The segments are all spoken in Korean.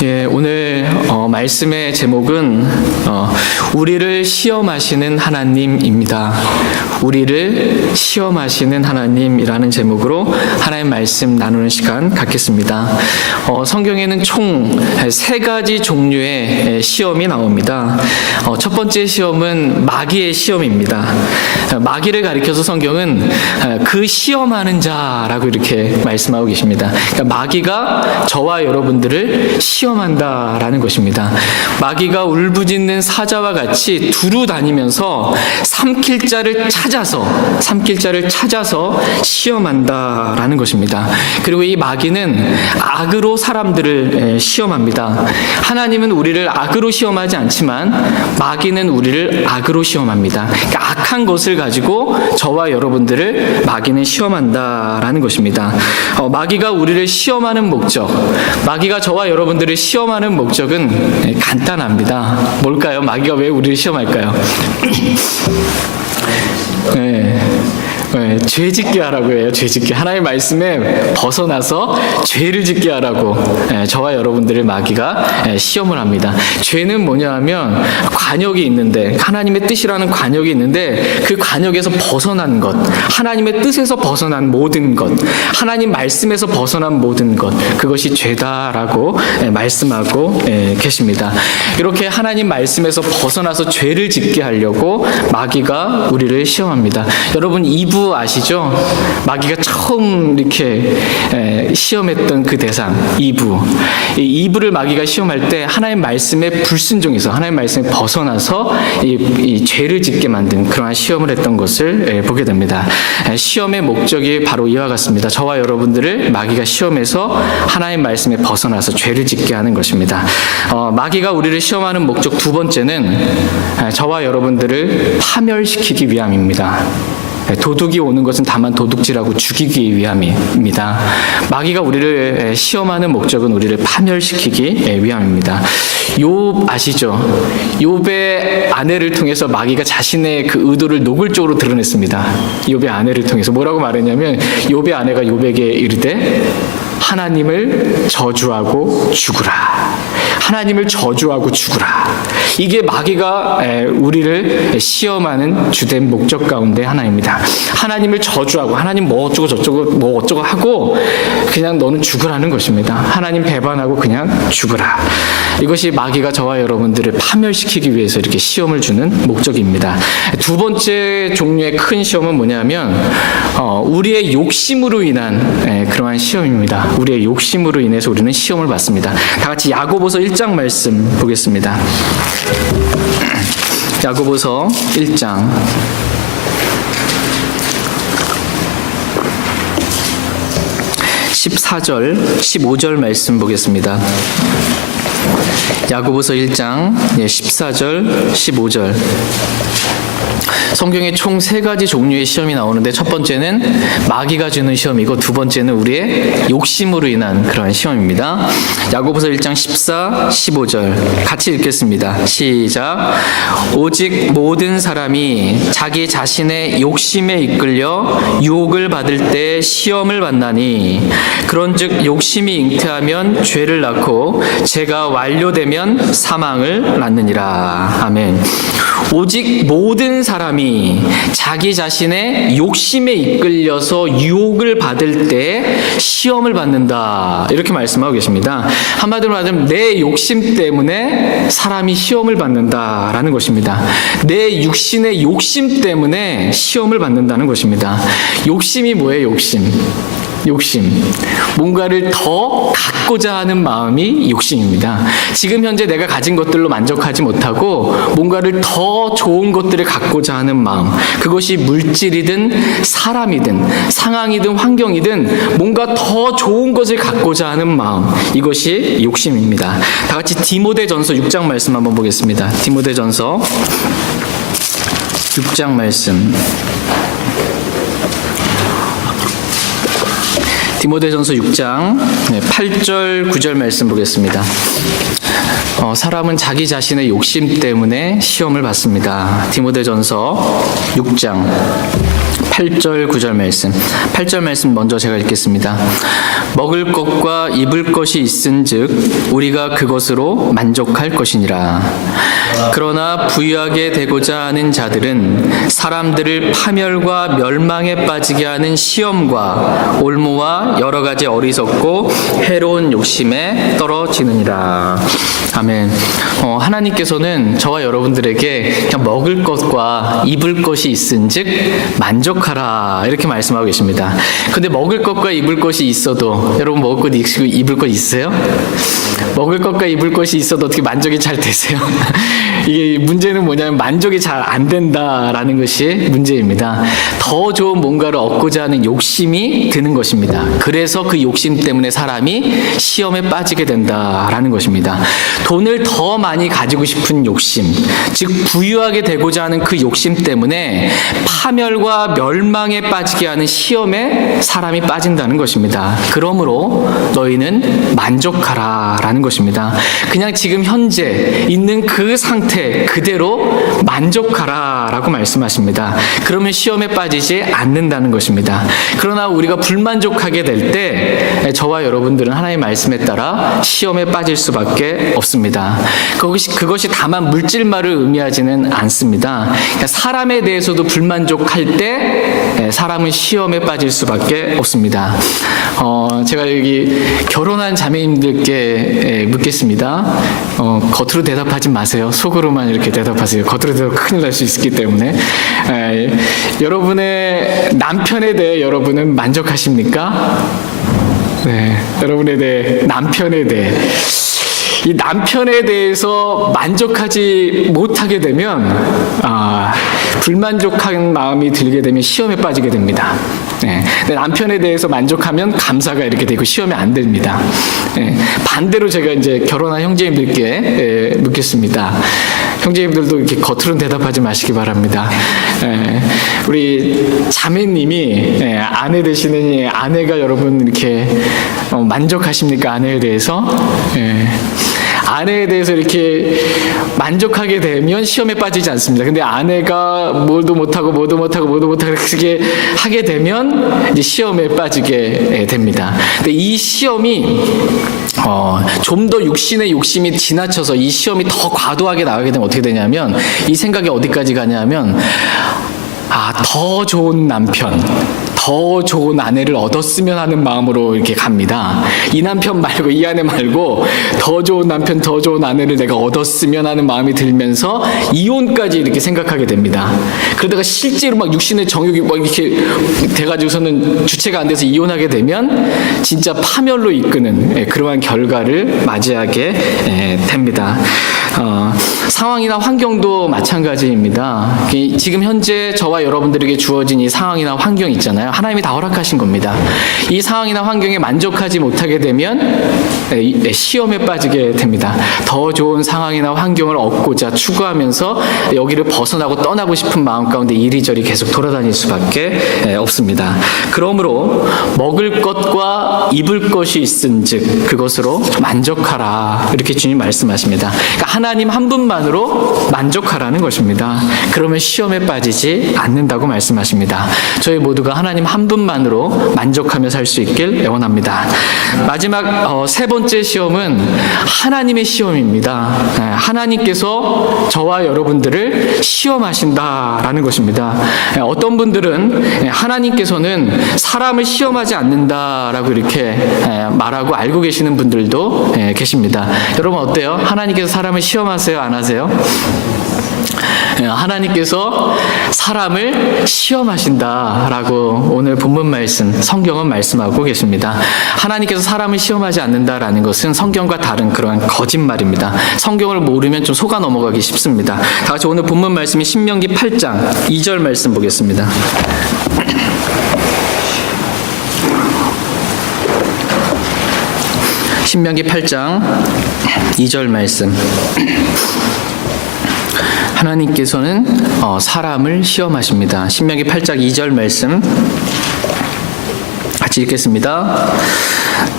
예, 오늘 말씀의 제목은 우리를 시험하시는 하나님입니다. 우리를 시험하시는 하나님이라는 제목으로 하나님 말씀 나누는 시간 갖겠습니다. 성경에는 총 3가지 종류의 시험이 나옵니다. 첫 번째 시험은 마귀의 시험입니다. 마귀를 가리켜서 성경은 그 시험하는 자라고 이렇게 말씀하고 계십니다. 그러니까 마귀가 저와 여러분들을 시험한다라는 것입니다. 마귀가 울부짖는 사자와 같이 두루 다니면서 삼킬 자를 찾아서 시험한다라는 것입니다. 그리고 이 마귀는 악으로 사람들을 시험합니다. 하나님은 우리를 악으로 시험하지 않지만 마귀는 우리를 악으로 시험합니다. 그러니까 악한 것을 가지고 저와 여러분들을 마귀는 시험한다라는 것입니다. 마귀가 우리를 시험하는 목적, 마귀가 저와 여러분들을 시험하는 목적은 간단합니다. 뭘까요? 마귀가 왜 우리를 시험할까요? 죄 짓게 하라고 해요. 죄 짓게. 하나님의 말씀에 벗어나서 죄를 짓게 하라고 저와 여러분들을 마귀가 시험을 합니다. 죄는 뭐냐 하면 관역이 있는데, 하나님의 뜻이라는 관역이 있는데 그 관역에서 벗어난 것, 하나님의 뜻에서 벗어난 모든 것, 하나님 말씀에서 벗어난 모든 것, 그것이 죄다라고 말씀하고 계십니다. 이렇게 하나님 말씀에서 벗어나서 죄를 짓게 하려고 마귀가 우리를 시험합니다. 여러분 2부 아시죠? 마귀가 처음 이렇게 시험했던 그 대상 2부. 이 2부를 마귀가 시험할 때 하나님 말씀에 불순종해서 하나님 말씀에 벗어나서 이 죄를 짓게 만든 그러한 시험을 했던 것을 보게 됩니다. 시험의 목적이 바로 이와 같습니다. 저와 여러분들을 마귀가 시험해서 하나님 말씀에 벗어나서 죄를 짓게 하는 것입니다. 마귀가 우리를 시험하는 목적 두 번째는 저와 여러분들을 파멸시키기 위함입니다. 도둑이 오는 것은 다만 도둑질하고 죽이기 위함입니다. 마귀가 우리를 시험하는 목적은 우리를 파멸시키기 위함입니다. 욥 아시죠? 욥의 아내를 통해서 마귀가 자신의 그 의도를 노골적으로 드러냈습니다. 욥의 아내를 통해서 뭐라고 말했냐면, 욥의 아내가 욥에게 이르되 하나님을 저주하고 죽으라. 하나님을 저주하고 죽으라. 이게 마귀가 우리를 시험하는 주된 목적 가운데 하나입니다. 하나님을 저주하고, 하나님 뭐 어쩌고 저쩌고 뭐 어쩌고 하고 그냥 너는 죽으라는 것입니다. 하나님 배반하고 그냥 죽으라. 이것이 마귀가 저와 여러분들을 파멸시키기 위해서 이렇게 시험을 주는 목적입니다. 두 번째 종류의 큰 시험은 뭐냐면 우리의 욕심으로 인한 그러한 시험입니다. 우리의 욕심으로 인해서 우리는 시험을 받습니다. 다 같이 야고보서 1장 말씀 보겠습니다. 야고보서 1장 14절 15절 말씀 보겠습니다. 야고보서 1장 14절 15절. 성경에 총 3가지 종류의 시험이 나오는데, 첫 번째는 마귀가 주는 시험이고, 두 번째는 우리의 욕심으로 인한 그러한 시험입니다. 야고보서 1장 14, 15절 같이 읽겠습니다. 시작. 오직 모든 사람이 자기 자신의 욕심에 이끌려 유혹을 받을 때 시험을 받나니, 그런즉 욕심이 잉태하면 죄를 낳고 죄가 완료되면 사망을 낳느니라. 아멘. 오직 모든 사람이 자기 자신의 욕심에 이끌려서 유혹을 받을 때 시험을 받는다, 이렇게 말씀하고 계십니다. 한마디로 말하자면 내 욕심 때문에 사람이 시험을 받는다라는 것입니다. 내 육신의 욕심 때문에 시험을 받는다는 것입니다. 욕심이 뭐예요? 욕심. 뭔가를 더 갖고자 하는 마음이 욕심입니다. 지금 현재 내가 가진 것들로 만족하지 못하고 뭔가를 더 좋은 것들을 갖고자 하는 마음, 그것이 물질이든 사람이든 상황이든 환경이든 뭔가 더 좋은 것을 갖고자 하는 마음, 이것이 욕심입니다. 다 같이 디모데전서 6장 말씀 한번 보겠습니다. 디모데전서 6장 말씀. 디모데전서 6장 8절 9절 말씀 보겠습니다. 사람은 자기 자신의 욕심 때문에 시험을 받습니다. 디모데전서 6장 8절 9절 말씀. 8절 말씀 먼저 제가 읽겠습니다. 먹을 것과 입을 것이 있은즉 우리가 그것으로 만족할 것이니라. 그러나 부유하게 되고자 하는 자들은 사람들을 파멸과 멸망에 빠지게 하는 시험과 올무와 여러 가지 어리석고 해로운 욕심에 떨어지느니라. 아멘. 하나님께서는 저와 여러분들에게 그냥 먹을 것과 입을 것이 있은즉 만족하라 이렇게 말씀하고 계십니다. 근데 먹을 것과 입을 것이 있어도 여러분 먹을 것 있고 입을 것 있어요? 먹을 것과 입을 것이 있어도 어떻게 만족이 잘 되세요? 이게 문제는 뭐냐면 만족이 잘 안 된다라는 것이 문제입니다. 더 좋은 뭔가를 얻고자 하는 욕심이 드는 것입니다. 그래서 그 욕심 때문에 사람이 시험에 빠지게 된다라는 것입니다. 돈을 더 많이 가지고 싶은 욕심, 즉 부유하게 되고자 하는 그 욕심 때문에 파멸과 멸망에 빠지게 하는 시험에 사람이 빠진다는 것입니다. 그러므로 너희는 만족하라라는 것입니다. 그냥 지금 현재 있는 그 상태 그대로 만족하라라고 말씀하십니다. 그러면 시험에 빠지지 않는다는 것입니다. 그러나 우리가 불만족하게 될 때 저와 여러분들은 하나님의 말씀에 따라 시험에 빠질 수밖에 없습니다. 그것이 다만 물질말을 의미하지는 않습니다. 사람에 대해서도 불만족할 때 사람은 시험에 빠질 수밖에 없습니다. 제가 여기 결혼한 자매님들께 묻겠습니다. 겉으로 대답하지 마세요. 속으로만 이렇게 대답하세요. 겉으로 대답 큰일 날 수 있기 때문에. 여러분의 남편에 대해 여러분은 만족하십니까? 네, 여러분에 대해 남편에 대해 이 남편에 대해서 만족하지 못하게 되면 불만족한 마음이 들게 되면 시험에 빠지게 됩니다. 네. 남편에 대해서 만족하면 감사가 이렇게 되고 시험에 안 됩니다. 네. 반대로 제가 이제 결혼한 형제님들께 묻겠습니다. 형제님들도 이렇게 겉으로는 대답하지 마시기 바랍니다. 우리 자매님이 아내 되시는 아내가 여러분 이렇게 만족하십니까? 아내에 대해서? 아내에 대해서 이렇게 만족하게 되면 시험에 빠지지 않습니다. 근데 아내가 뭐도 못하고 그렇게 하게 되면 이제 시험에 빠지게 됩니다. 근데 이 시험이 좀 더 육신의 욕심이 지나쳐서 이 시험이 더 과도하게 나가게 되면 어떻게 되냐면 이 생각이 어디까지 가냐면 더 좋은 남편, 더 좋은 아내를 얻었으면 하는 마음으로 이렇게 갑니다. 이 남편 말고 이 아내 말고 더 좋은 남편, 더 좋은 아내를 내가 얻었으면 하는 마음이 들면서 이혼까지 이렇게 생각하게 됩니다. 그러다가 실제로 막 육신의 정욕이 막 이렇게 돼가지고서는 주체가 안 돼서 이혼하게 되면 진짜 파멸로 이끄는 그러한 결과를 맞이하게 됩니다. 상황이나 환경도 마찬가지입니다. 지금 현재 저와 여러분들에게 주어진 이 상황이나 환경 있잖아요. 하나님이 다 허락하신 겁니다. 이 상황이나 환경에 만족하지 못하게 되면 시험에 빠지게 됩니다. 더 좋은 상황이나 환경을 얻고자 추구하면서 여기를 벗어나고 떠나고 싶은 마음 가운데 이리저리 계속 돌아다닐 수밖에 없습니다. 그러므로 먹을 것과 입을 것이 있은즉 그것으로 만족하라 이렇게 주님 말씀하십니다. 그러니까 하나님 한 분만으로 만족하라는 것입니다. 그러면 시험에 빠지지 않는다고 말씀하십니다. 저희 모두가 하나님 한 분만으로 만족하며 살 수 있길 원합니다. 마지막 세 번째 시험은 하나님의 시험입니다. 하나님께서 저와 여러분들을 시험하신다라는 것입니다. 어떤 분들은 하나님께서는 사람을 시험하지 않는다라고 이렇게 말하고 알고 계시는 분들도 계십니다. 여러분 어때요? 하나님께서 사람을 시험하세요? 안 하세요? 하나님께서 사람을 시험하신다라고 오늘 본문 말씀, 성경은 말씀하고 계십니다. 하나님께서 사람을 시험하지 않는다라는 것은 성경과 다른 그런 거짓말입니다. 성경을 모르면 좀 속아 넘어가기 쉽습니다. 다 같이 오늘 본문 말씀이 신명기 8장 2절 말씀 보겠습니다. 신명기 8장 2절 말씀. 하나님께서는 사람을 시험하십니다. 신명기 8장 2절 말씀 같이 같이 읽겠습니다.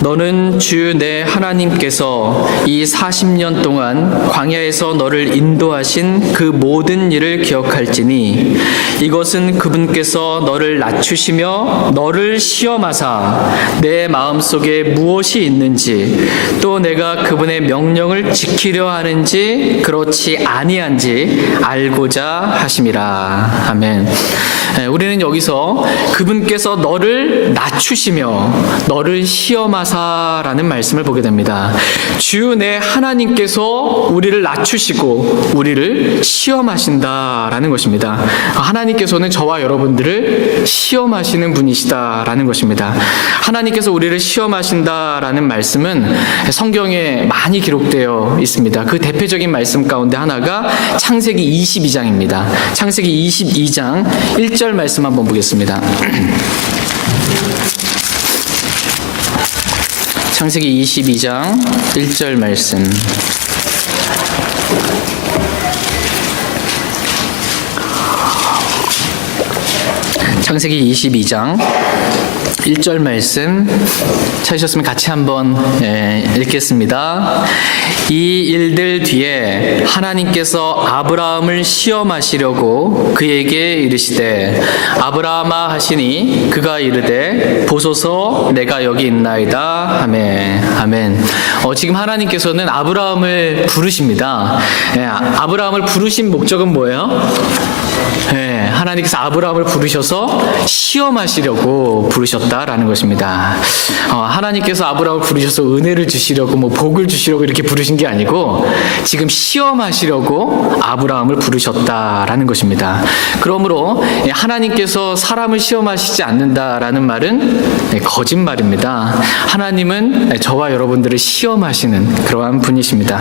너는 주 내 하나님께서 이 40년 동안 광야에서 너를 인도하신 그 모든 일을 기억할지니 이것은 그분께서 너를 낮추시며 너를 시험하사 내 마음속에 무엇이 있는지 또 내가 그분의 명령을 지키려 하는지 그렇지 아니한지 알고자 하심이라. 아멘. 우리는 여기서 그분께서 너를 낮추시며 너를 시험하사라는 말씀을 보게 됩니다. 주 내 하나님께서 우리를 낮추시고 우리를 시험하신다라는 것입니다. 하나님께서는 저와 여러분들을 시험하시는 분이시다라는 것입니다. 하나님께서 우리를 시험하신다라는 말씀은 성경에 많이 기록되어 있습니다. 그 대표적인 말씀 가운데 하나가 창세기 22장입니다. 창세기 22장 1절 말씀 한번 보겠습니다. 창세기 22장 1절 말씀. 창세기 22장 1절 말씀 찾으셨으면 같이 한번 읽겠습니다. 이 일들 뒤에 하나님께서 아브라함을 시험하시려고 그에게 이르시되 아브라함아 하시니 그가 이르되 보소서 내가 여기 있나이다 하매. 아멘. 지금 하나님께서는 아브라함을 부르십니다. 아브라함을 부르신 목적은 뭐예요? 하나님께서 아브라함을 부르셔서 시험하시려고 부르셨다라는 것입니다. 하나님께서 아브라함을 부르셔서 은혜를 주시려고 복을 주시려고 이렇게 부르신 게 아니고 지금 시험하시려고 아브라함을 부르셨다라는 것입니다. 그러므로 하나님께서 사람을 시험하시지 않는다라는 말은 거짓말입니다. 하나님은 저와 여러분들을 시험하시는 그러한 분이십니다.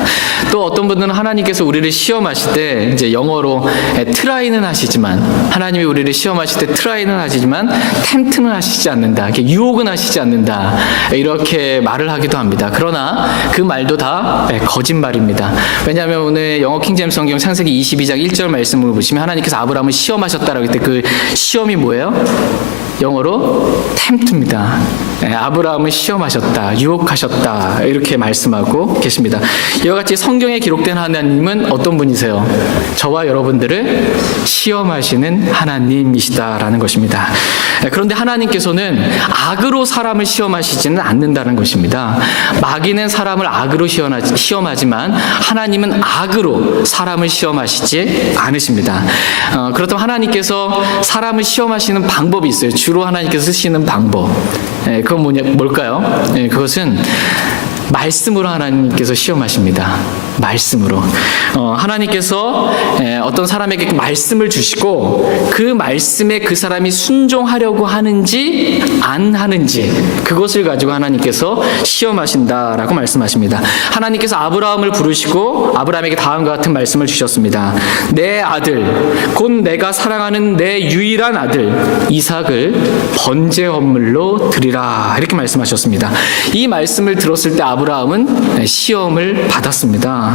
또 어떤 분들은 하나님께서 우리를 시험하실 때 이제 영어로 트라이는 하시지만 하나님이 우리를 시험하실 때 트라이는 하시지만 템트는 하시지 않는다. 유혹은 하시지 않는다. 이렇게 말을 하기도 합니다. 그러나 그 말도 다 거짓말입니다. 왜냐하면 오늘 영어 킹제임스 성경 창세기 22장 1절 말씀을 보시면 하나님께서 아브라함을 시험하셨다라고 할 때 그 시험이 뭐예요? 영어로 템트입니다. 아브라함을 시험하셨다, 유혹하셨다 이렇게 말씀하고 계십니다. 이와 같이 성경에 기록된 하나님은 어떤 분이세요? 저와 여러분들을 시험하시는 하나님이시다라는 것입니다. 그런데 하나님께서는 악으로 사람을 시험하시지는 않는다는 것입니다. 마귀는 사람을 악으로 시험하지만 하나님은 악으로 사람을 시험하시지 않으십니다. 그렇다면 하나님께서 사람을 시험하시는 방법이 있어요. 주로 하나님께서 쓰시는 방법. 그건 뭘까요? 그것은 말씀으로 하나님께서 시험하십니다. 말씀으로. 하나님께서 어떤 사람에게 말씀을 주시고 그 말씀에 그 사람이 순종하려고 하는지 안 하는지 그것을 가지고 하나님께서 시험하신다라고 말씀하십니다. 하나님께서 아브라함을 부르시고 아브라함에게 다음과 같은 말씀을 주셨습니다. 내 아들 곧 내가 사랑하는 내 유일한 아들 이삭을 번제 헌물로 드리라 이렇게 말씀하셨습니다. 이 말씀을 들었을 때 아브라함은 시험을 받았습니다.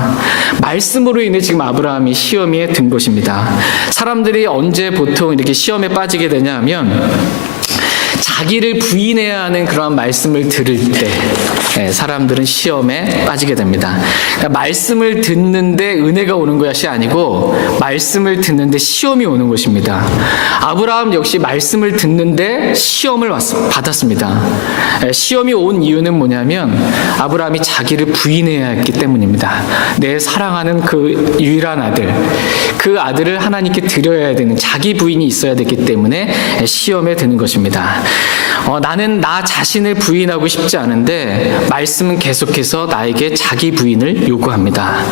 말씀으로 인해 지금 아브라함이 시험에 든 것입니다. 사람들이 언제 보통 이렇게 시험에 빠지게 되냐 하면 자기를 부인해야 하는 그러한 말씀을 들을 때 사람들은 시험에 빠지게 됩니다. 그러니까 말씀을 듣는데 은혜가 오는 것이 아니고 말씀을 듣는데 시험이 오는 것입니다. 아브라함 역시 말씀을 듣는데 시험을 받았습니다. 시험이 온 이유는 뭐냐면 아브라함이 자기를 부인해야 했기 때문입니다. 내 사랑하는 그 유일한 아들, 그 아들을 하나님께 드려야 되는 자기 부인이 있어야 되기 때문에 시험에 드는 것입니다. 나는 나 자신을 부인하고 싶지 않은데 말씀은 계속해서 나에게 자기 부인을 요구합니다.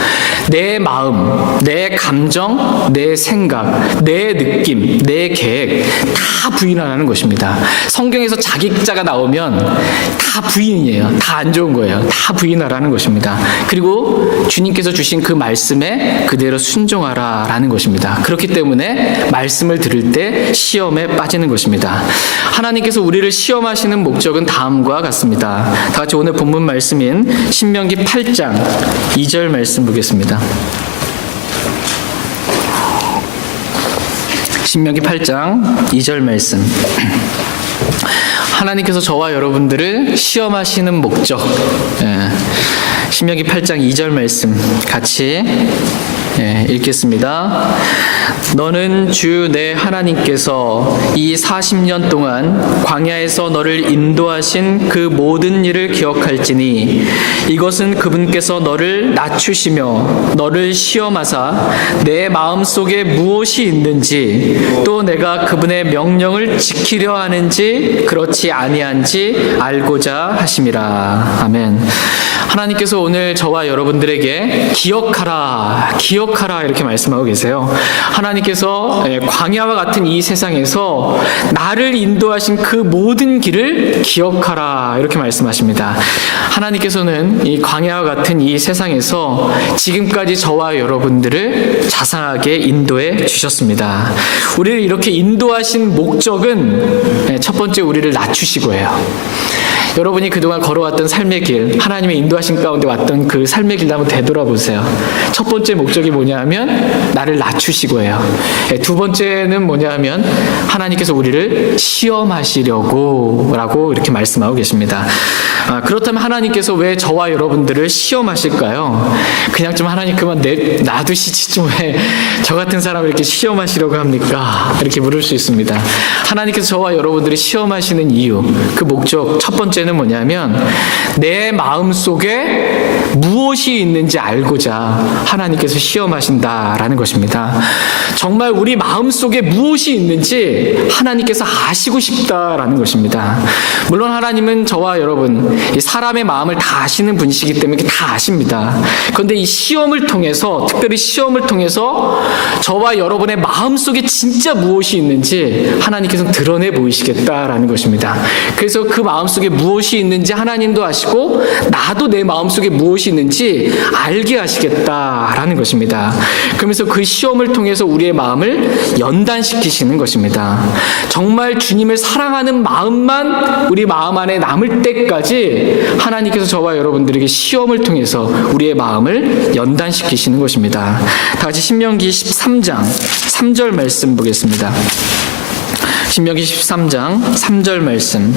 내 마음, 내 감정, 내 생각, 내 느낌, 내 계획 다 부인하라는 것입니다. 성경에서 자기자가 나오면 다 부인이에요. 다 안 좋은 거예요. 다 부인하라는 것입니다. 그리고 주님께서 주신 그 말씀에 그대로 순종하라라는 것입니다. 그렇기 때문에 말씀을 들을 때 시험에 빠지는 것입니다. 하나님께서 우리를 시험하시는 목적은 다음과 같습니다. 다 같이 오늘 본문 말씀인 신명기 8장 2절 말씀 보겠습니다. 신명기 8장 2절 말씀 하나님께서 저와 여러분들을 시험하시는 목적. 신명기 8장 2절 말씀 같이 읽겠습니다. 너는 주 내 하나님께서 이 40년 동안 광야에서 너를 인도하신 그 모든 일을 기억할지니 이것은 그분께서 너를 낮추시며 너를 시험하사 내 마음속에 무엇이 있는지 또 내가 그분의 명령을 지키려 하는지 그렇지 아니한지 알고자 하심이라. 아멘. 하나님께서 오늘 저와 여러분들에게 기억하라 이렇게 말씀하고 계세요. 하나님께서 광야와 같은 이 세상에서 나를 인도하신 그 모든 길을 기억하라 이렇게 말씀하십니다. 하나님께서는 이 광야와 같은 이 세상에서 지금까지 저와 여러분들을 자상하게 인도해 주셨습니다. 우리를 이렇게 인도하신 목적은 첫 번째 우리를 낮추시고요. 여러분이 그동안 걸어왔던 삶의 길, 하나님의 인도하신 가운데 왔던 그 삶의 길을 한번 되돌아보세요. 첫 번째 목적이 뭐냐 하면 나를 낮추시고 해요. 두 번째는 뭐냐 하면 하나님께서 우리를 시험하시려고 라고 이렇게 말씀하고 계십니다. 그렇다면 하나님께서 왜 저와 여러분들을 시험하실까요? 그냥 좀 하나님 그만 놔두시지 좀 왜 저 같은 사람을 이렇게 시험하시려고 합니까? 이렇게 물을 수 있습니다. 하나님께서 저와 여러분들을 시험하시는 이유, 그 목적 첫 번째는 뭐냐면 내 마음속에 무엇이 있는지 알고자 하나님께서 시험하신다라는 것입니다. 정말 우리 마음속에 무엇이 있는지 하나님께서 아시고 싶다라는 것입니다. 물론 하나님은 저와 여러분 이 사람의 마음을 다 아시는 분이시기 때문에 다 아십니다. 그런데 이 시험을 통해서, 특별히 시험을 통해서 저와 여러분의 마음속에 진짜 무엇이 있는지 하나님께서 드러내 보이시겠다라는 것입니다. 그래서 그 마음속에 무엇이 있는지 하나님도 아시고 나도 내 마음속에 무엇이 있는지 알게 하시겠다라는 것입니다. 그러면서 그 시험을 통해서 우리의 마음을 연단시키시는 것입니다. 정말 주님을 사랑하는 마음만 우리 마음 안에 남을 때까지 하나님께서 저와 여러분들에게 시험을 통해서 우리의 마음을 연단시키시는 것입니다. 다 같이 신명기 13장 3절 말씀 보겠습니다. 신명기 13장 3절 말씀.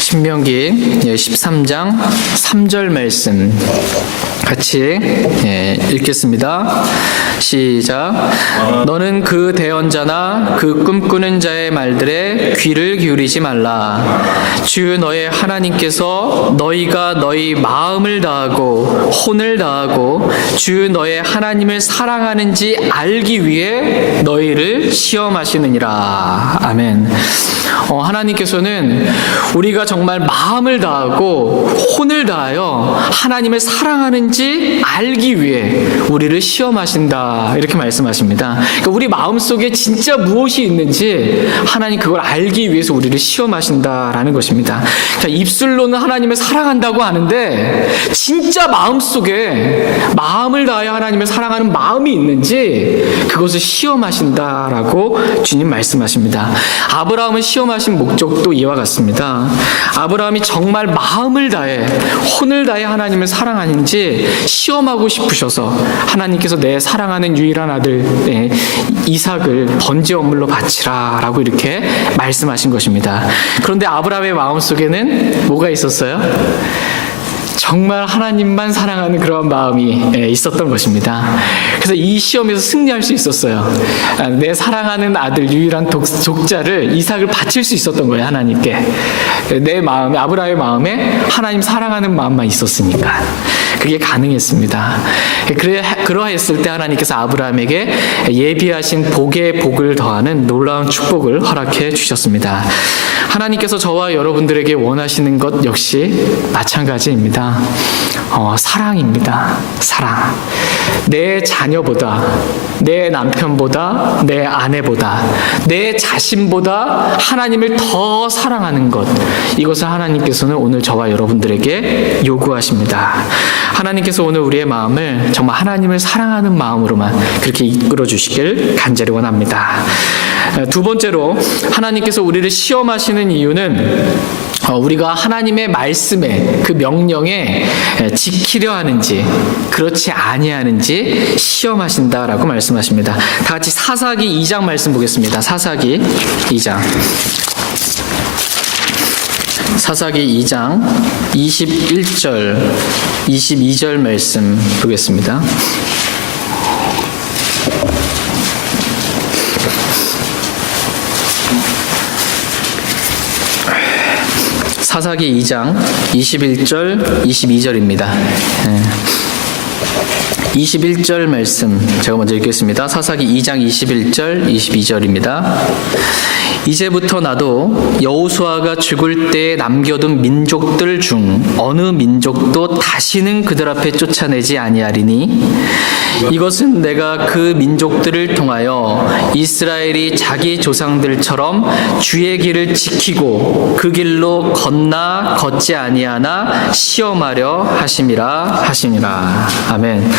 신명기 13장 3절 말씀 같이 읽겠습니다. 시작. 너는 그 대언자나 그 꿈꾸는 자의 말들에 귀를 기울이지 말라. 주 너의 하나님께서 너희가 너희 마음을 다하고 혼을 다하고 주 너의 하나님을 사랑하는지 알기 위해 너희를 시험하시느니라. 아멘. 하나님께서는 우리가 정말 마음을 다하고 혼을 다하여 하나님을 사랑하는지 알기 위해 우리를 시험하신다 이렇게 말씀하십니다. 그러니까 우리 마음속에 진짜 무엇이 있는지 하나님 그걸 알기 위해서 우리를 시험하신다라는 것입니다. 그러니까 입술로는 하나님을 사랑한다고 하는데 진짜 마음속에 마음을 다하여 하나님을 사랑하는 마음이 있는지 그것을 시험하신다라고 주님 말씀하십니다. 아브라함을 시험하신 목적도 이와 같습니다. 아브라함이 정말 마음을 다해 혼을 다해 하나님을 사랑하는지 시험하고 싶으셔서 하나님께서 내 사랑하는 유일한 아들 이삭을 번제 언물로 바치라 라고 이렇게 말씀하신 것입니다. 그런데 아브라함의 마음속에는 뭐가 있었어요? 정말 하나님만 사랑하는 그런 마음이 있었던 것입니다. 그래서 이 시험에서 승리할 수 있었어요. 내 사랑하는 아들 유일한 독자를 이삭을 바칠 수 있었던 거예요. 하나님께. 내 마음에, 아브라함의 마음에 하나님 사랑하는 마음만 있었으니까 그게 가능했습니다. 그러했을 때 하나님께서 아브라함에게 예비하신 복에 복을 더하는 놀라운 축복을 허락해 주셨습니다. 하나님께서 저와 여러분들에게 원하시는 것 역시 마찬가지입니다. 사랑입니다. 사랑. 내 자녀보다, 내 남편보다, 내 아내보다, 내 자신보다 하나님을 더 사랑하는 것. 이것을 하나님께서는 오늘 저와 여러분들에게 요구하십니다. 하나님께서 오늘 우리의 마음을 정말 하나님을 사랑하는 마음으로만 그렇게 이끌어 주시길 간절히 원합니다. 두 번째로 하나님께서 우리를 시험하시는 이유는 우리가 하나님의 말씀에 그 명령에 지키려 하는지 그렇지 아니하는지 시험하신다라고 말씀하십니다. 다 같이 사사기 2장 말씀 보겠습니다. 사사기 2장 21절 22절 말씀 보겠습니다. 사사기 2장 21절 22절입니다. 21절 말씀 제가 먼저 읽겠습니다. 사사기 2장 21절 22절입니다. 이제부터 나도 여호수아가 죽을 때에 남겨둔 민족들 중 어느 민족도 다시는 그들 앞에 쫓아내지 아니하리니 이것은 내가 그 민족들을 통하여 이스라엘이 자기 조상들처럼 주의 길을 지키고 그 길로 걷나 걷지 아니하나 시험하려 하심이라. 아멘.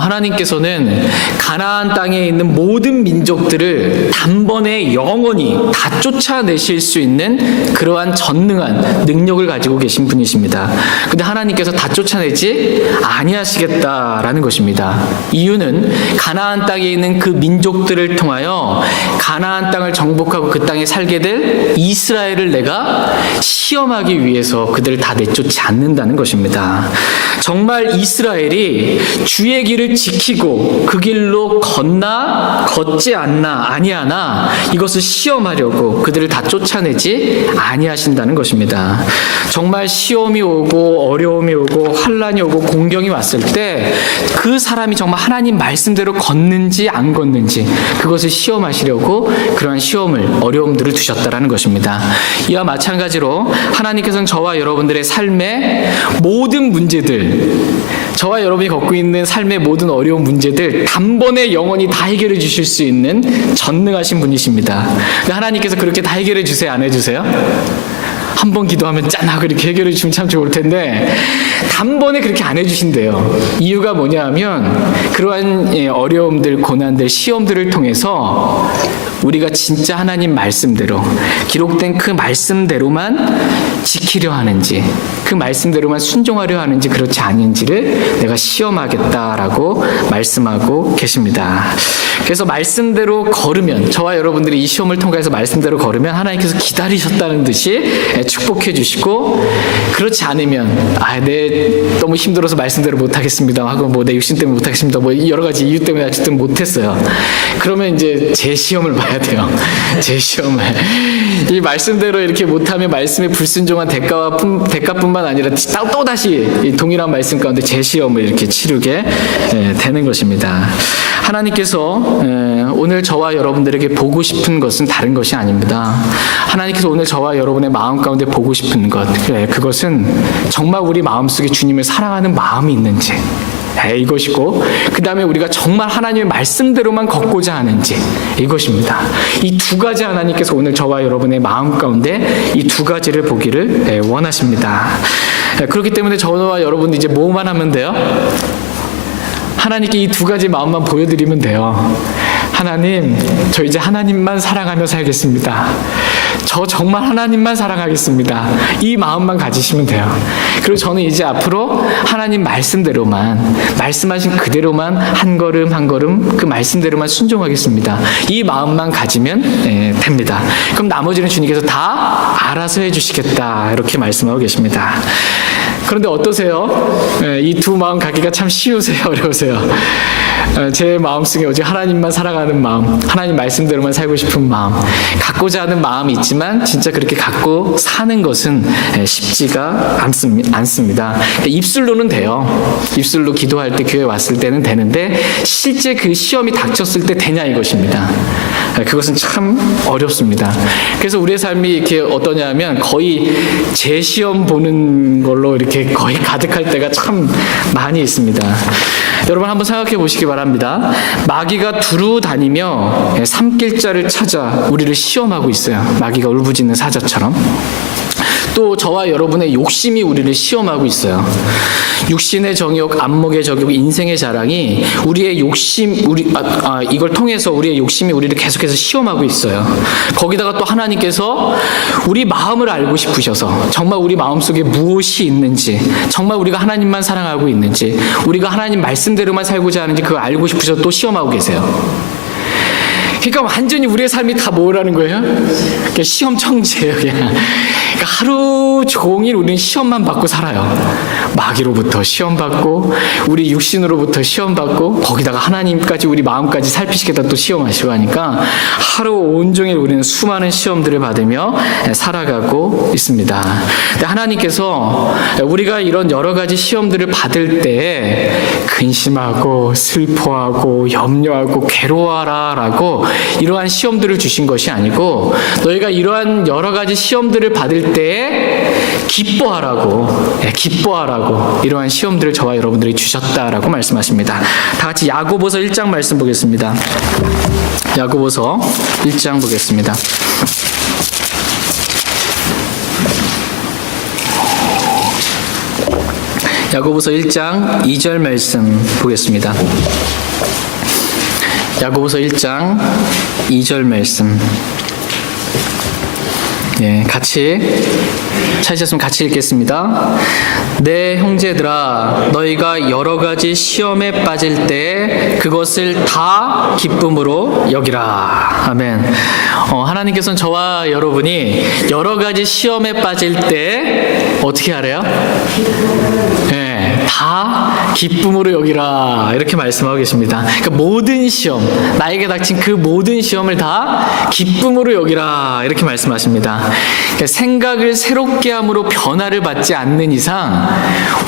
하나님께서는 가나안 땅에 있는 모든 민족들을 단번에 영원히 다 쫓아내실 수 있는 그러한 전능한 능력을 가지고 계신 분이십니다. 근데 하나님께서 다 쫓아내지 아니하시겠다라는 것입니다. 이유는 가나안 땅에 있는 그 민족들을 통하여 가나안 땅을 정복하고 그 땅에 살게 될 이스라엘을 내가 시험하기 위해서 그들을 다 내쫓지 않는다는 것입니다. 정말 이스라엘이 주의 길을 지키고 그 길로 걷나 걷지 않나 아니하나 이것을 시험하려고 그들을 다 쫓아내지 아니하신다는 것입니다. 정말 시험이 오고 어려움이 오고 환난이 오고 공경이 왔을 때 그 사람이 정말 하나님 말씀대로 걷는지 안 걷는지 그것을 시험하시려고 그러한 시험을 어려움들을 두셨다라는 것입니다. 이와 마찬가지로 하나님께서는 저와 여러분들의 삶의 모든 문제들, 저와 여러분이 겪고 있는 삶의 모든 어려운 문제들 단번에 영원히 다 해결해 주실 수 있는 전능하신 분이십니다. 근데 하나님께서 그렇게 다 해결해 주세요? 안 해주세요? 한 번 기도하면 짠하고 이렇게 해결해 주시면 참 좋을 텐데 단번에 그렇게 안 해주신대요. 이유가 뭐냐 하면 그러한 어려움들, 고난들, 시험들을 통해서 우리가 진짜 하나님 말씀대로 기록된 그 말씀대로만 지키려 하는지 그 말씀대로만 순종하려 하는지 그렇지 않은지를 내가 시험하겠다라고 말씀하고 계십니다. 그래서 말씀대로 걸으면 저와 여러분들이 이 시험을 통과해서 말씀대로 걸으면 하나님께서 기다리셨다는 듯이 축복해 주시고 그렇지 않으면 너무 힘들어서 말씀대로 못하겠습니다 하고 내 육신 때문에 못하겠습니다 여러 가지 이유 때문에 어쨌든 못했어요. 그러면 이제 제 시험을 봐야 돼요. 제 시험을 이 말씀대로 이렇게 못하면 말씀에 불순종한 대가뿐만 아니라 또다시 이 동일한 말씀 가운데 제 시험을 이렇게 치르게 되는 것입니다. 하나님께서 오늘 저와 여러분들에게 보고 싶은 것은 다른 것이 아닙니다. 하나님께서 오늘 저와 여러분의 마음 가운데 보고 싶은 것, 그것은 정말 우리 마음속에 주님을 사랑하는 마음이 있는지 이것이고 그 다음에 우리가 정말 하나님의 말씀대로만 걷고자 하는지 이것입니다. 이 두 가지 하나님께서 오늘 저와 여러분의 마음 가운데 이 두 가지를 보기를 원하십니다. 그렇기 때문에 저와 여러분이 이제 뭐만 하면 돼요? 하나님께 이 두 가지 마음만 보여드리면 돼요. 하나님, 저 이제 하나님만 사랑하며 살겠습니다. 저 정말 하나님만 사랑하겠습니다. 이 마음만 가지시면 돼요. 그리고 저는 이제 앞으로 하나님 말씀대로만, 말씀하신 그대로만 한 걸음 한 걸음 그 말씀대로만 순종하겠습니다. 이 마음만 가지면 됩니다. 그럼 나머지는 주님께서 다 알아서 해주시겠다 이렇게 말씀하고 계십니다. 그런데 어떠세요? 이 두 마음 가기가 참 쉬우세요? 어려우세요? 제 마음속에 오직 하나님만 사랑하는 마음, 하나님 말씀대로만 살고 싶은 마음, 갖고자 하는 마음이 있지만 진짜 그렇게 갖고 사는 것은 쉽지가 않습니다. 입술로는 돼요. 입술로 기도할 때 교회 왔을 때는 되는데 실제 그 시험이 닥쳤을 때 되냐 이것입니다. 그것은 참 어렵습니다. 그래서 우리의 삶이 이렇게 어떠냐면 거의 재시험 보는 걸로 이렇게 거의 가득할 때가 참 많이 있습니다. 여러분 한번 생각해 보시기 바랍니다. 마귀가 두루 다니며 삼킬자를 찾아 우리를 시험하고 있어요. 마귀가 울부짖는 사자처럼. 또 저와 여러분의 욕심이 우리를 시험하고 있어요. 육신의 정욕, 안목의 정욕, 인생의 자랑이 우리의 욕심, 이걸 통해서 우리의 욕심이 우리를 계속해서 시험하고 있어요. 거기다가 또 하나님께서 우리 마음을 알고 싶으셔서 정말 우리 마음속에 무엇이 있는지, 정말 우리가 하나님만 사랑하고 있는지, 우리가 하나님 말씀대로만 살고자 하는지 그걸 알고 싶으셔서 또 시험하고 계세요. 그러니까 완전히 우리의 삶이 다 뭐라는 거예요? 그러니까 시험 청지예요, 그냥. 그러니까 하루 종일 우리는 시험만 받고 살아요. 마귀로부터 시험받고, 우리 육신으로부터 시험받고, 거기다가 하나님까지 우리 마음까지 살피시겠다 또 시험하시고 하니까 하루 온종일 우리는 수많은 시험들을 받으며 살아가고 있습니다. 근데 하나님께서 우리가 이런 여러 가지 시험들을 받을 때 근심하고 슬퍼하고 염려하고 괴로워하라 라고 이러한 시험들을 주신 것이 아니고, 너희가 이러한 여러 가지 시험들을 받을 때에 기뻐하라고 이러한 시험들을 저와 여러분들이 주셨다라고 말씀하십니다. 다 같이 야고보서 1장 말씀 보겠습니다. 야고보서 1장 보겠습니다. 야고보서 1장 2절 말씀 보겠습니다. 야고보서 1장 2절 말씀. 같이 찾으셨으면 같이 읽겠습니다. 내 형제들아, 너희가 여러 가지 시험에 빠질 때 그것을 다 기쁨으로 여기라. 아멘. 하나님께서는 저와 여러분이 여러 가지 시험에 빠질 때 어떻게 하래요? 다 기쁨으로 여기라 이렇게 말씀하고 계십니다. 그러니까 모든 시험, 나에게 닥친 그 모든 시험을 다 기쁨으로 여기라 이렇게 말씀하십니다. 그러니까 생각을 새롭게 함으로 변화를 받지 않는 이상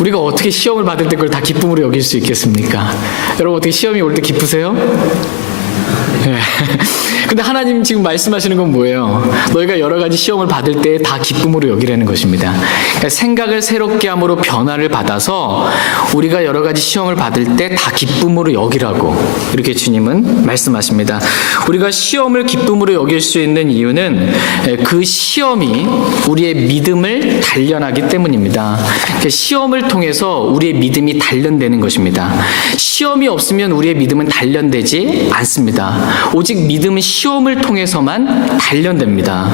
우리가 어떻게 시험을 받을 때 그걸 다 기쁨으로 여길 수 있겠습니까? 여러분 어떻게 시험이 올 때 기쁘세요? 근데 하나님 지금 말씀하시는 건 뭐예요? 너희가 여러 가지 시험을 받을 때 다 기쁨으로 여기라는 것입니다. 그러니까 생각을 새롭게 함으로 변화를 받아서 우리가 여러 가지 시험을 받을 때 다 기쁨으로 여기라고 이렇게 주님은 말씀하십니다. 우리가 시험을 기쁨으로 여길 수 있는 이유는 그 시험이 우리의 믿음을 단련하기 때문입니다. 시험을 통해서 우리의 믿음이 단련되는 것입니다. 시험이 없으면 우리의 믿음은 단련되지 않습니다. 오직 믿음은 시험을 통해서만 단련됩니다.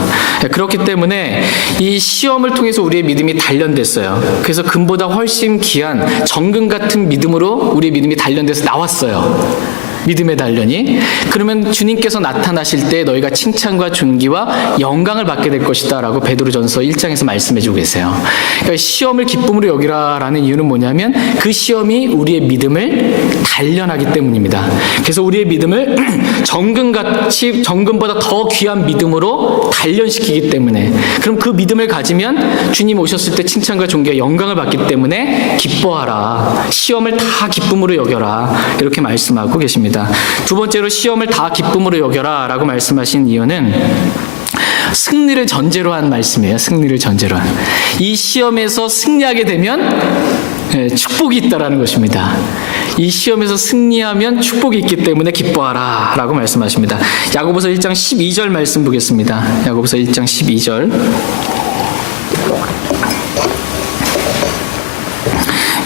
그렇기 때문에 이 시험을 통해서 우리의 믿음이 단련됐어요. 그래서 금보다 훨씬 귀한 정금 같은 믿음으로 우리의 믿음이 단련돼서 나왔어요. 믿음의 단련이. 그러면 주님께서 나타나실 때 너희가 칭찬과 존귀와 영광을 받게 될 것이다 라고 베드로전서 1장에서 말씀해주고 계세요. 그러니까 시험을 기쁨으로 여기라라는 이유는 뭐냐면 그 시험이 우리의 믿음을 단련하기 때문입니다. 그래서 우리의 믿음을 정금보다 더 귀한 믿음으로 단련시키기 때문에, 그럼 그 믿음을 가지면 주님 오셨을 때 칭찬과 존귀와 영광을 받기 때문에 기뻐하라, 시험을 다 기쁨으로 여겨라 이렇게 말씀하고 계십니다. 두 번째로 시험을 다 기쁨으로 여겨라 라고 말씀하신 이유는 승리를 전제로 한 말씀이에요. 승리를 전제로 한. 이 시험에서 승리하게 되면 축복이 있다라는 것입니다. 이 시험에서 승리하면 축복이 있기 때문에 기뻐하라 라고 말씀하십니다. 야고보서 1장 12절 말씀 보겠습니다. 야고보서 1장 12절.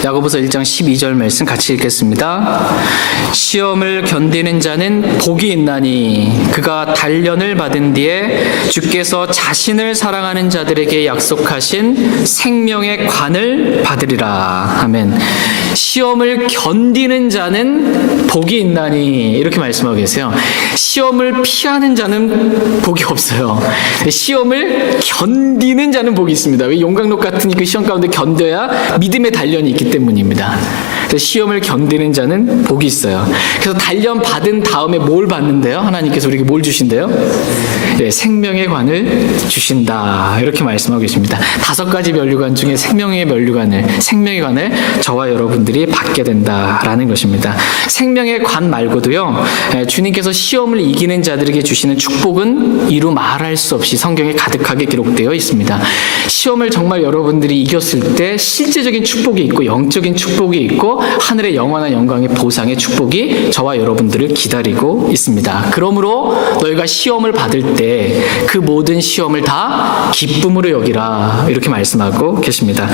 야고보서 1장 12절 말씀 같이 읽겠습니다. 시험을 견디는 자는 복이 있나니 그가 단련을 받은 뒤에 주께서 자신을 사랑하는 자들에게 약속하신 생명의 관을 받으리라. 아멘. 시험을 견디는 자는 복이 있나니 이렇게 말씀하고 계세요. 시험을 피하는 자는 복이 없어요. 시험을 견디는 자는 복이 있습니다. 왜 용광로 같은 그 시험 가운데 견뎌야 믿음의 단련이 있기 때문입니다. 시험을 견디는 자는 복이 있어요. 그래서 단련 받은 다음에 뭘 받는데요? 하나님께서 우리에게 뭘 주신대요? 생명의 관을 주신다 이렇게 말씀하고 계십니다. 5가지 면류관 중에 생명의 관을 저와 여러분들이 받게 된다라는 것입니다. 생명의 관 말고도요, 주님께서 시험을 이기는 자들에게 주시는 축복은 이루 말할 수 없이 성경에 가득하게 기록되어 있습니다. 시험을 정말 여러분들이 이겼을 때 실제적인 축복이 있고 영적인 축복이 있고 하늘의 영원한 영광의 보상의 축복이 저와 여러분들을 기다리고 있습니다. 그러므로 너희가 시험을 받을 때 때 그 모든 시험을 다 기쁨으로 여기라 이렇게 말씀하고 계십니다.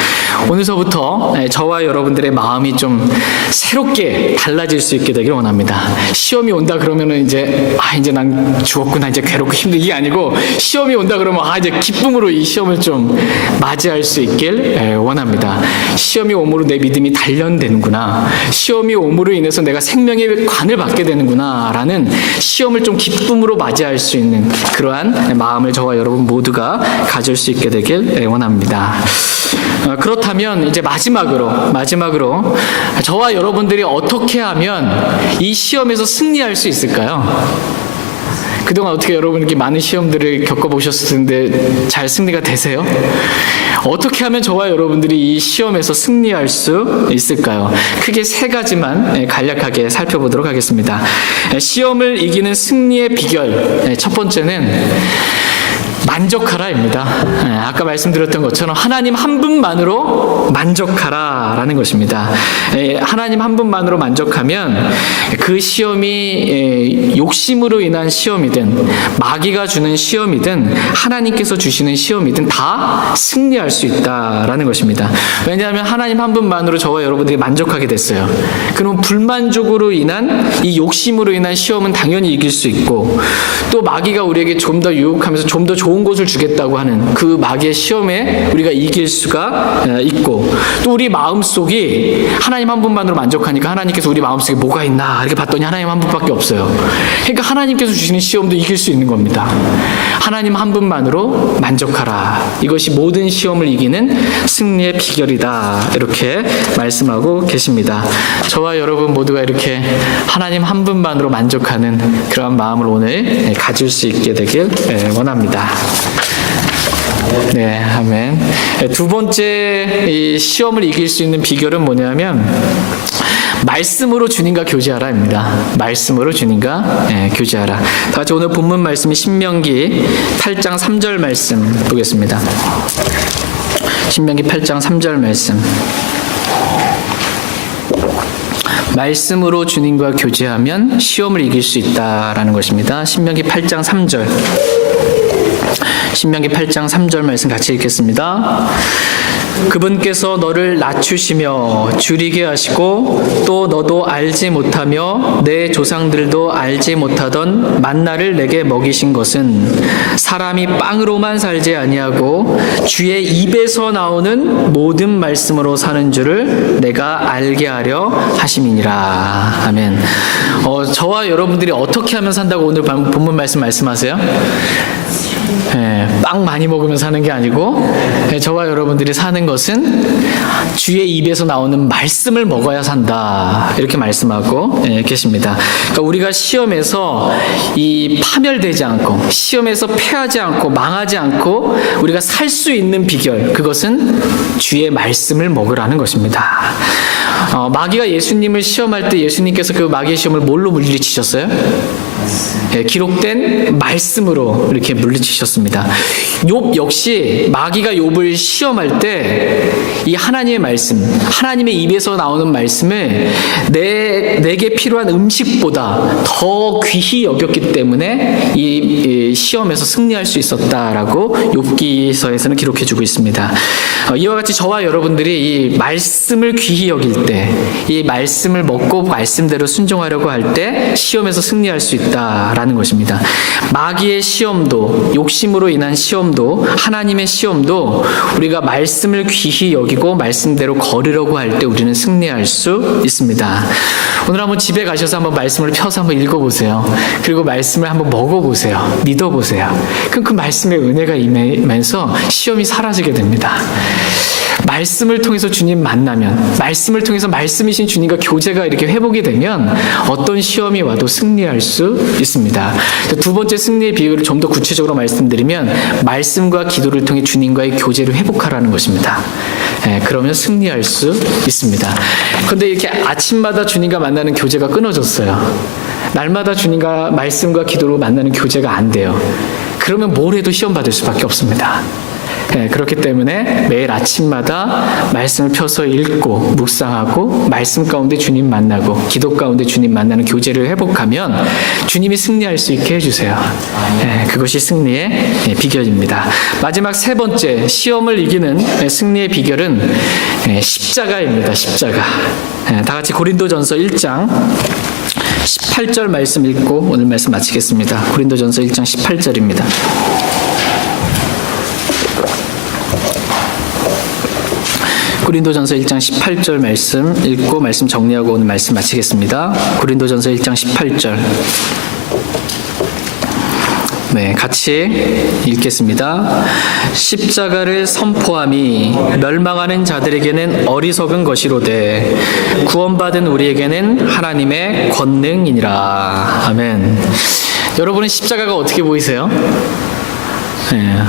오늘서부터 저와 여러분들의 마음이 좀 새롭게 달라질 수 있게 되길 원합니다. 시험이 온다 그러면은 이제 난 죽었구나, 이제 괴롭고 힘들, 이게 아니고 시험이 온다 그러면 이제 기쁨으로 이 시험을 좀 맞이할 수 있길 원합니다. 시험이 오므로 내 믿음이 단련되는구나, 시험이 오므로 인해서 내가 생명의 관을 받게 되는구나 라는 시험을 좀 기쁨으로 맞이할 수 있는 그러한 마음을 저와 여러분 모두가 가질 수 있게 되길 원합니다. 그렇다면 이제 마지막으로 저와 여러분들이 어떻게 하면 이 시험에서 승리할 수 있을까요? 그동안 어떻게 여러분 이렇게 많은 시험들을 겪어보셨을 텐데 잘 승리가 되세요? 어떻게 하면 저와 여러분들이 이 시험에서 승리할 수 있을까요? 크게 세 가지만 간략하게 살펴보도록 하겠습니다. 시험을 이기는 승리의 비결, 첫 번째는 만족하라입니다. 아까 말씀드렸던 것처럼 하나님 한 분만으로 만족하라라는 것입니다. 하나님 한 분만으로 만족하면 그 시험이 욕심으로 인한 시험이든 마귀가 주는 시험이든 하나님께서 주시는 시험이든 다 승리할 수 있다라는 것입니다. 왜냐하면 하나님 한 분만으로 저와 여러분들이 만족하게 됐어요. 그럼 불만족으로 인한 이 욕심으로 인한 시험은 당연히 이길 수 있고, 또 마귀가 우리에게 좀 더 유혹하면서 좀 더 좋은 것을 주겠다고 하는 그 마귀의 시험에 우리가 이길 수가 있고, 또 우리 마음속이 하나님 한 분만으로 만족하니까 하나님께서 우리 마음속에 뭐가 있나 이렇게 봤더니 하나님 한 분밖에 없어요. 그러니까 하나님께서 주시는 시험도 이길 수 있는 겁니다. 하나님 한 분만으로 만족하라, 이것이 모든 시험을 이기는 승리의 비결이다 이렇게 말씀하고 계십니다. 저와 여러분 모두가 이렇게 하나님 한 분만으로 만족하는 그러한 마음을 오늘 가질 수 있게 되길 원합니다. 네, 아멘. 두 번째 이 시험을 이길 수 있는 비결은 뭐냐면 말씀으로 주님과 교제하라입니다. 말씀으로 주님과 교제하라. 다 같이 오늘 본문 말씀이 신명기 8장 3절 말씀 보겠습니다. 신명기 8장 3절 말씀. 말씀으로 주님과 교제하면 시험을 이길 수 있다라는 것입니다. 신명기 8장 3절. 신명기 8장 3절 말씀 같이 읽겠습니다. 그분께서 너를 낮추시며 줄이게 하시고 또 너도 알지 못하며 내 조상들도 알지 못하던 만나를 내게 먹이신 것은 사람이 빵으로만 살지 아니하고 주의 입에서 나오는 모든 말씀으로 사는 줄을 내가 알게 하려 하심이니라. 아멘. 저와 여러분들이 어떻게 하면 산다고 오늘 본문 말씀하세요? 빵 많이 먹으면 사는 게 아니고 저와 여러분들이 사는 것은 주의 입에서 나오는 말씀을 먹어야 산다 이렇게 말씀하고 계십니다. 그러니까 우리가 시험에서 이 파멸되지 않고 시험에서 패하지 않고 망하지 않고 우리가 살 수 있는 비결, 그것은 주의 말씀을 먹으라는 것입니다. 마귀가 예수님을 시험할 때 예수님께서 그 마귀의 시험을 뭘로 물리치셨어요? 기록된 말씀으로 이렇게 물리치셨습니다. 욥 역시 마귀가 욥을 시험할 때 이 하나님의 말씀, 하나님의 입에서 나오는 말씀을 내게 필요한 음식보다 더 귀히 여겼기 때문에 이 시험에서 승리할 수 있었다라고 욥기서에서는 기록해주고 있습니다. 이와 같이 저와 여러분들이 이 말씀을 귀히 여길 때, 이 말씀을 먹고 말씀대로 순종하려고 할 때 시험에서 승리할 수 있다라는 것입니다. 마귀의 시험도, 욕심으로 인한 시험도, 하나님의 시험도 우리가 말씀을 귀히 여기고 말씀대로 걸으려고 할 때 우리는 승리할 수 있습니다. 오늘 한번 집에 가셔서 한번 말씀을 펴서 한번 읽어보세요. 그리고 말씀을 한번 먹어보세요. 믿어보세요. 그럼 그 말씀의 은혜가 임하면서 시험이 사라지게 됩니다. 말씀을 통해서 주님 만나면, 말씀을 통해서 말씀이신 주님과 교제가 이렇게 회복이 되면 어떤 시험이 와도 승리할 수 있습니다. 두 번째 승리의 비율을 좀 더 구체적으로 말씀드리면 말씀과 기도를 통해 주님과의 교제를 회복하라는 것입니다. 그러면 승리할 수 있습니다. 그런데 이렇게 아침마다 주님과 만나는 교제가 끊어졌어요. 날마다 주님과 말씀과 기도로 만나는 교제가 안 돼요. 그러면 뭘 해도 시험 받을 수밖에 없습니다. 그렇기 때문에 매일 아침마다 말씀을 펴서 읽고 묵상하고 말씀 가운데 주님 만나고 기도 가운데 주님 만나는 교제를 회복하면 주님이 승리할 수 있게 해주세요. 그것이 승리의 비결입니다. 마지막 세 번째, 시험을 이기는 승리의 비결은 십자가입니다. 십자가. 다 같이 고린도전서 1장 18절 말씀 읽고 오늘 말씀 마치겠습니다. 고린도전서 1장 18절입니다. 고린도전서 1장 18절 말씀 읽고 말씀 정리하고 오늘 말씀 마치겠습니다. 고린도전서 1장 18절. 네, 같이 읽겠습니다. 십자가를 선포함이 멸망하는 자들에게는 어리석은 것이로되 구원받은 우리에게는 하나님의 권능이니라. 아멘. 여러분은 십자가가 어떻게 보이세요? 네.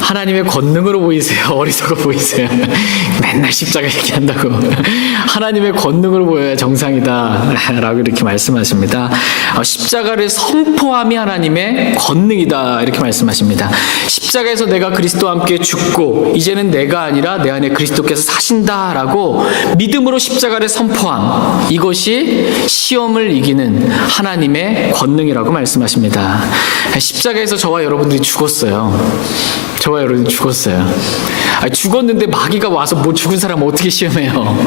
하나님의 권능으로 보이세요? 어리석어 보이세요? 맨날 십자가 얘기한다고. 하나님의 권능으로 보여야 정상이다 라고 이렇게 말씀하십니다. 십자가를 선포함이 하나님의 권능이다 이렇게 말씀하십니다. 십자가에서 내가 그리스도와 함께 죽고 이제는 내가 아니라 내 안에 그리스도께서 사신다라고 믿음으로 십자가를 선포함, 이것이 시험을 이기는 하나님의 권능이라고 말씀하십니다. 십자가에서 저와 여러분들이 죽었어요. 저와 여러분이 죽었어요. 죽었는데 마귀가 와서 뭐 죽은 사람 어떻게 시험해요?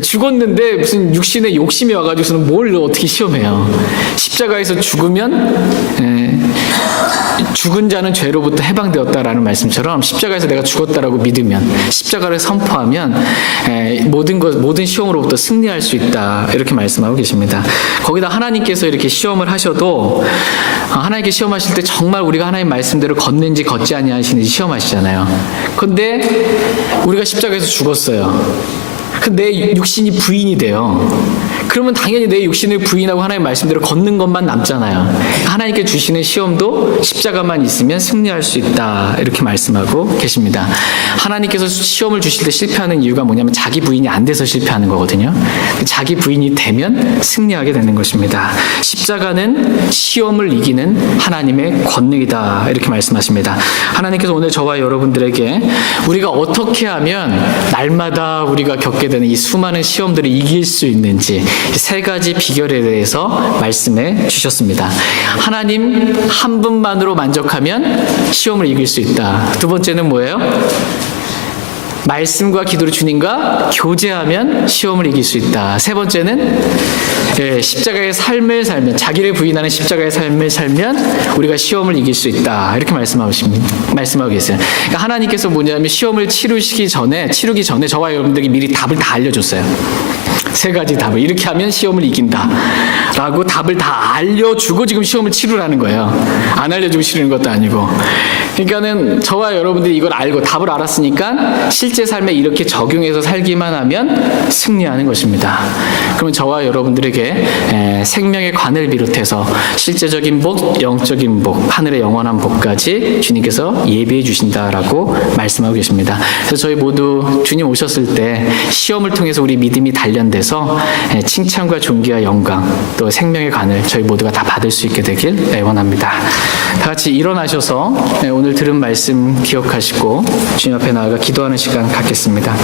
죽었는데 무슨 육신에 욕심이 와가지고서는 뭘 어떻게 시험해요? 십자가에서 죽으면 죽은 자는 죄로부터 해방되었다라는 말씀처럼 십자가에서 내가 죽었다라고 믿으면, 십자가를 선포하면 모든 시험으로부터 승리할 수 있다 이렇게 말씀하고 계십니다. 거기다 하나님께서 이렇게 시험을 하셔도 하나님께 시험하실 때 정말 우리가 하나님 말씀대로 걷는지 걷지 아니하시는지 시험하시잖아요. 근데 우리가 십자가에서 죽었어요. 내 육신이 부인이 돼요. 그러면 당연히 내 육신을 부인하고 하나님 말씀대로 걷는 것만 남잖아요. 하나님께 주시는 시험도 십자가만 있으면 승리할 수 있다 이렇게 말씀하고 계십니다. 하나님께서 시험을 주실 때 실패하는 이유가 뭐냐면 자기 부인이 안 돼서 실패하는 거거든요. 자기 부인이 되면 승리하게 되는 것입니다. 십자가는 시험을 이기는 하나님의 권능이다 이렇게 말씀하십니다. 하나님께서 오늘 저와 여러분들에게 우리가 어떻게 하면 날마다 우리가 겪게 되는 이 수많은 시험들을 이길 수 있는지 세 가지 비결에 대해서 말씀해 주셨습니다. 하나님 한 분만으로 만족하면 시험을 이길 수 있다. 두 번째는 뭐예요? 말씀과 기도로 주님과 교제하면 시험을 이길 수 있다. 세 번째는 십자가의 삶을 살면, 자기를 부인하는 십자가의 삶을 살면 우리가 시험을 이길 수 있다 이렇게 말씀하고 계세요. 그러니까 하나님께서 뭐냐면 시험을 치르기 전에 저와 여러분들에게 미리 답을 다 알려줬어요. 세 가지 답을 이렇게 하면 시험을 이긴다 라고 답을 다 알려주고 지금 시험을 치르라는 거예요. 안 알려주고 치르는 것도 아니고. 그러니까는 저와 여러분들이 이걸 알고 답을 알았으니까 실제 삶에 이렇게 적용해서 살기만 하면 승리하는 것입니다. 그러면 저와 여러분들에게 생명의 관을 비롯해서 실제적인 복, 영적인 복, 하늘의 영원한 복까지 주님께서 예비해 주신다라고 말씀하고 계십니다. 그래서 저희 모두 주님 오셨을 때 시험을 통해서 우리 믿음이 단련돼서 칭찬과 존귀와 영광 또 생명의 관을 저희 모두가 다 받을 수 있게 되길 원합니다. 다 같이 일어나셔서 오늘 들은 말씀 기억하시고 주님 앞에 나아가 기도하는 시간 갖겠습니다.